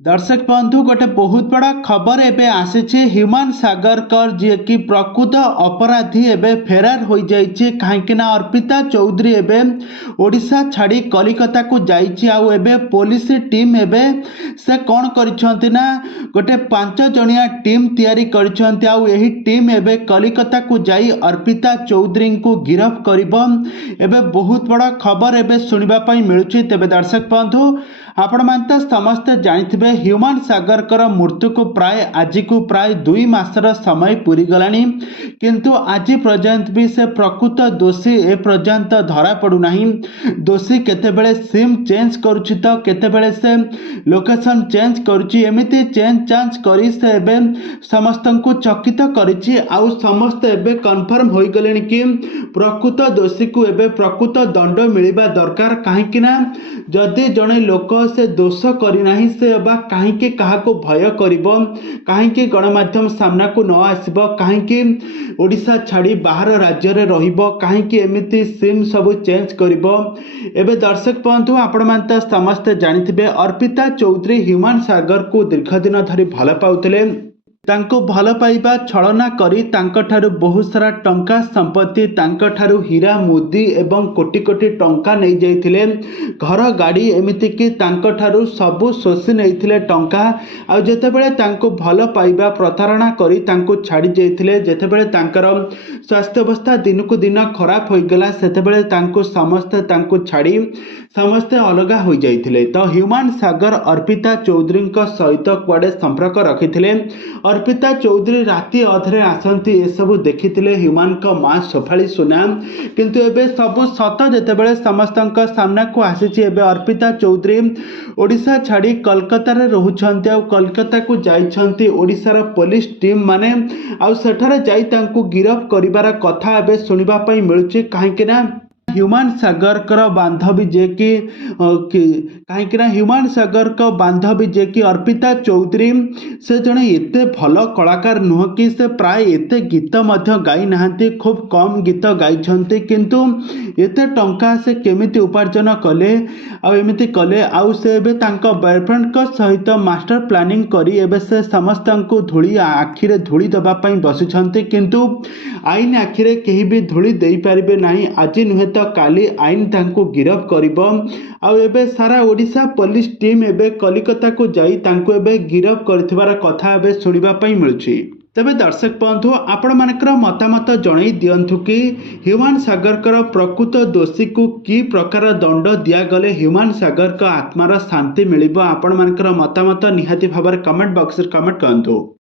दर्शक बंधु गोटे बहुत बड़ा खबर एबे आसीचे ह्यूमान सागरकर जी की प्रकृत अपराधी एबे फेरार हो जाइए कहीं अर्पिता चौधरी एबे ओडिशा छाड़ी कलिकता को जाइए आउ एबे पुलिस टीम एबे से कौन करिसेंती ना गोटे 5 जणिया टीम तैयारी करिसेंती आउ एही टीम एबे कलिकता को जाई अर्पिता चौधरी को गिरफ्त करिबो एबे बहुत बड़ा खबर एबे सुनिबा पई मिलुची। तेबे दर्शक बंधु आपण मानते समस्ते जानिथिबे ह्यूमान सागरकर मृत्यु को प्राय 2 मासर समय पूरी गलानी किंतु आज पर्यंत भी से प्रकृत दोषी ए पर्यंत धरा पड़ू नहीं। दोषी केतेबेले सिम चेंज करुछि तो केतेबेले से लोकेशन चेंज करुछि एमिति चेंज चांज करी से एबे समस्त को चकित करिछि आउ समस्त एबे कन्फर्म होई गलेनी कि प्रकृत दोषी को एबे प्रकृत दंड मिलिबा दरकार काहेकि ना जदि जणे लोक से दोष करना से कहीं काहाको भय करिबो कहीं गणमाध्यम सामना को न आसीबो कहीं ओडिशा छाड़ी बाहर राज्य रे रहिबो कहीं एमिति सिम सब चेंज करिबो। एबे दर्शक बंधु आपण मानते समस्ते जानिथिबे अर्पिता चौधरी ह्यूमान सागर को दीर्घ दिन धरी भल पाउथिले तांको भल पाइबा छलना करी तांको ठारू बहुत सारा टंका संपत्ति तांको ठारू हीरा मुदी एवं कोटी कोटी टंका नहीं जाइथिले घर गाड़ी एमिति कि तांको ठारू सबु शोषि नैथिले टंका आ जेतेबेले तांको भल पाइबा प्रतारणा करी तांको छाड़ी जाइथिले जेतेबेले तांकर स्वास्थ्य अवस्था दिन को दिन खराब हो गला सेतेबेले तांको समस्ते तांको छाड़ी समस्ते अलगा हो जाइथिले। तो ह्यूमान सागर अर्पिता चौधरी सहित कुआडे संपर्क रखिथिले अर्पिता चौधरी राति अधरे आसंती ए सब देखिथिले ह्यूमान का मां सफाली सुना किंतु एबे सब सत जेतेबेले समस्तक सामना को आसीछि एबे अर्पिता चौधरी ओडिशा छाड़ी कलकत्ता रे रहुछन्ते आ कलकत्ता को जाइछन्ती ओडिशार पुलिस टीम माने आ सेठारे जाई तांको गिरफ्त करिवार कथा एबे सुनिबा पई मिलुछि काहेकि ना ह्यूमान सागरकर बांधवी जे कि कहीं ह्यूमान सागर का बांधवी जे कि अर्पिता चौधरी से जड़े एते भल कलाकार नुह कि से प्राय एते गीत गाई नाहंती खूब कम गीत गाई किंतु एते टंका से केमिति उपार्जन कले आमिति कले आउ से एबे तांको बॉयफ्रेंड का सहित मास्टर प्लानिंग करी एबे से समस्त को धूली आखिरे धूली दबा पई बसिछन्ती किंतु आईन आखिरे केही भी धूली देई परिबे नाही आज नुहे तो काली आईन तांको गिरफ्त करिबो आ एबे सारा ओडिशा पुलिस टीम एबे कलिकता को जाई तांको एबे गिरफ्त करथिबार कथा एबे सुनिबा पई मिलुछि। तेबे दर्शक बंधु आपण मानकर मतामत जणाई दियंथु कि ह्यूमान सागरकर प्रकृत दोषी को की प्रकार दंड दिया गले ह्यूमान सागर का आत्मार शांति मिलिबो। आपण मानकर मतामत निहाती भाବରେ कमेंट बॉक्स रे कमेंट करंतु।